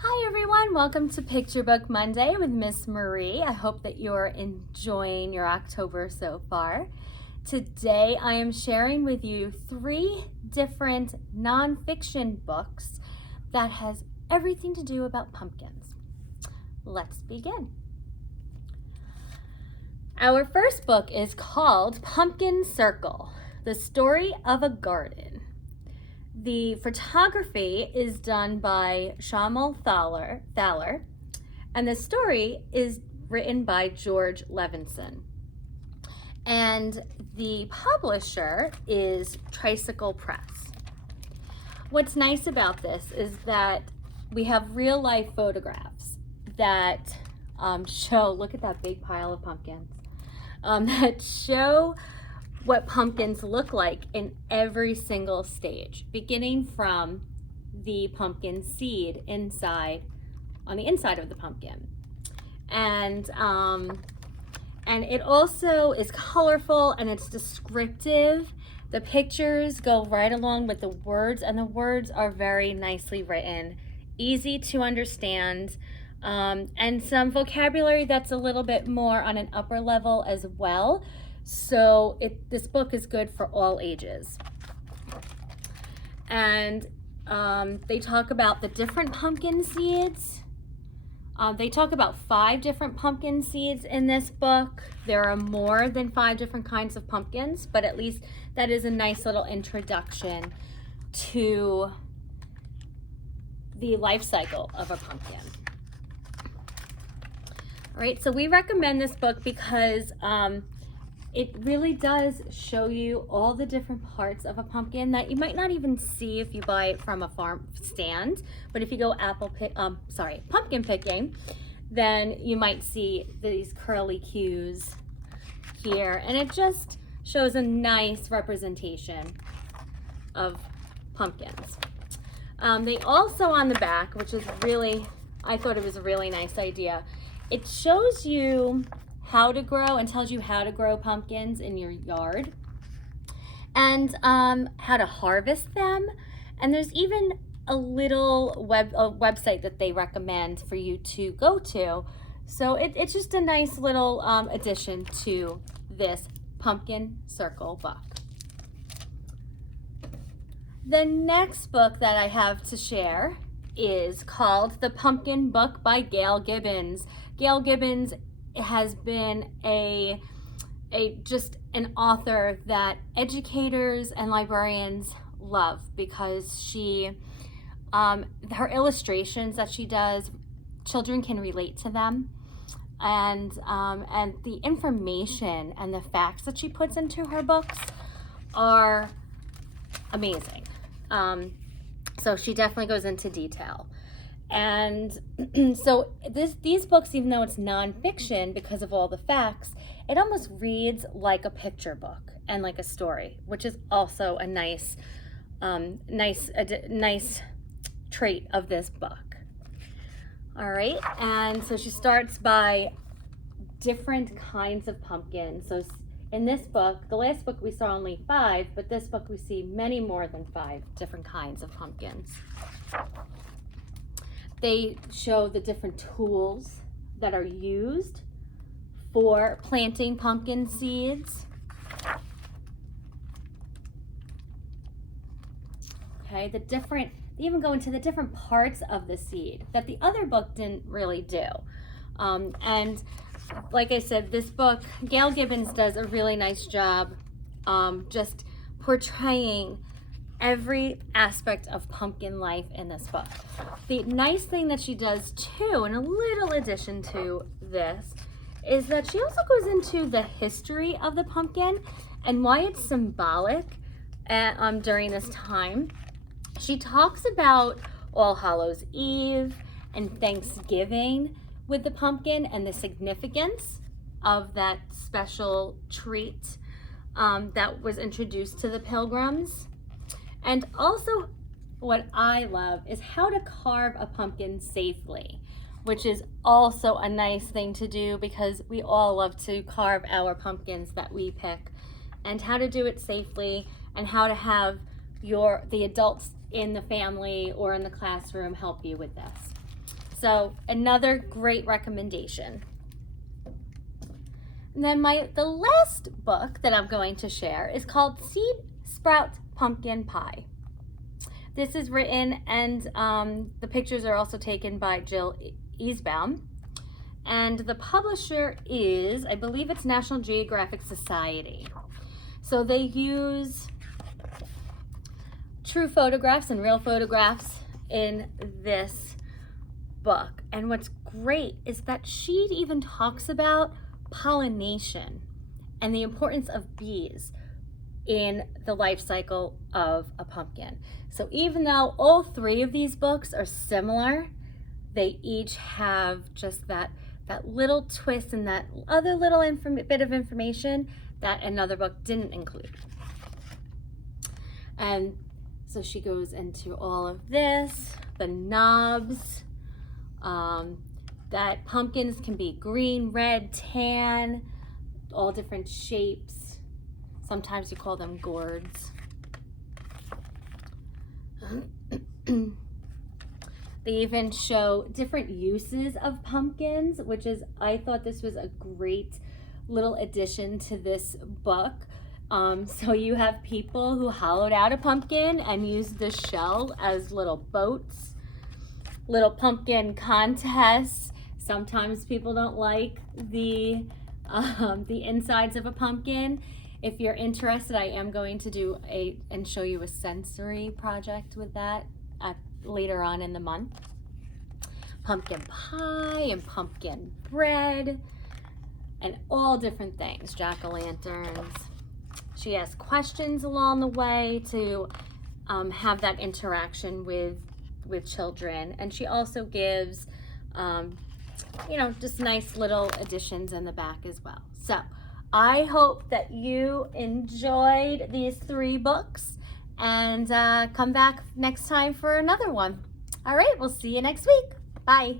Hi everyone, welcome to Picture Book Monday with Miss Marie. I hope that you're enjoying your October so far. Today I am sharing with you 3 different nonfiction books that has everything to do about pumpkins. Let's begin. Our first book is called Pumpkin Circle, The Story of a Garden. The photography is done by Shmuel Thaler, and the story is written by George Levenson. And the publisher is Tricycle Press. What's nice about this is that we have real life photographs that show, look at that big pile of pumpkins, that show what pumpkins look like in every single stage, beginning from the pumpkin seed on the inside of the pumpkin. And it also is colorful and it's descriptive. The pictures go right along with the words, and the words are very nicely written, easy to understand, and some vocabulary that's a little bit more on an upper level as well. So this book is good for all ages. And they talk about the different pumpkin seeds. They talk about 5 different pumpkin seeds in this book. There are more than 5 different kinds of pumpkins, but at least that is a nice little introduction to the life cycle of a pumpkin. All right, so we recommend this book because it really does show you all the different parts of a pumpkin that you might not even see if you buy it from a farm stand. But if you go pumpkin picking, then you might see these curly cues here, and it just shows a nice representation of pumpkins. They also on the back, which is really, I thought it was a really nice idea. It shows you how to grow and tells you how to grow pumpkins in your yard, and how to harvest them. And there's even a little website that they recommend for you to go to. So it's just a nice little addition to this Pumpkin Circle book. The next book that I have to share is called The Pumpkin Book by Gail Gibbons. Gail Gibbons has been just an author that educators and librarians love, because she her illustrations that she does, children can relate to them, and the information and the facts that she puts into her books are amazing. So she definitely goes into detail. And so these books, even though it's nonfiction because of all the facts, it almost reads like a picture book and like a story, which is also a nice trait of this book. All right, and so she starts by different kinds of pumpkins. So in this book, the last book we saw only 5, but this book we see many more than 5 different kinds of pumpkins. They show the different tools that are used for planting pumpkin seeds. Okay, they even go into the different parts of the seed that the other book didn't really do. And like I said, this book, Gail Gibbons does a really nice job just portraying every aspect of pumpkin life in this book. The nice thing that she does too, and a little addition to this, is that she also goes into the history of the pumpkin and why it's symbolic during this time. She talks about All Hallows Eve and Thanksgiving with the pumpkin and the significance of that special treat that was introduced to the pilgrims. And also, what I love is how to carve a pumpkin safely, which is also a nice thing to do because we all love to carve our pumpkins that we pick, and how to do it safely, and how to have the adults in the family or in the classroom help you with this. So another great recommendation. And then the last book that I'm going to share is called Seed Sprout Pumpkin Pie. This is written, and the pictures are also taken by Jill Esbaum. And the publisher is, I believe it's National Geographic Society. So they use true photographs and real photographs in this book. And what's great is that she even talks about pollination and the importance of bees in the life cycle of a pumpkin. So even though all three of these books are similar, they each have just that little twist and that other little bit of information that another book didn't include. And so she goes into all of this, the knobs, that pumpkins can be green, red, tan, all different shapes. Sometimes you call them gourds. They even show different uses of pumpkins, which is, I thought this was a great little addition to this book. So you have people who hollowed out a pumpkin and used the shell as little boats, little pumpkin contests. Sometimes people don't like the insides of a pumpkin. If you're interested, I am going to do and show you a sensory project with that later on in the month. Pumpkin pie and pumpkin bread and all different things, jack-o'-lanterns. She asks questions along the way to have that interaction with children, and she also gives just nice little additions in the back as well. So I hope that you enjoyed these 3 books, and come back next time for another one. All right, we'll see you next week. Bye.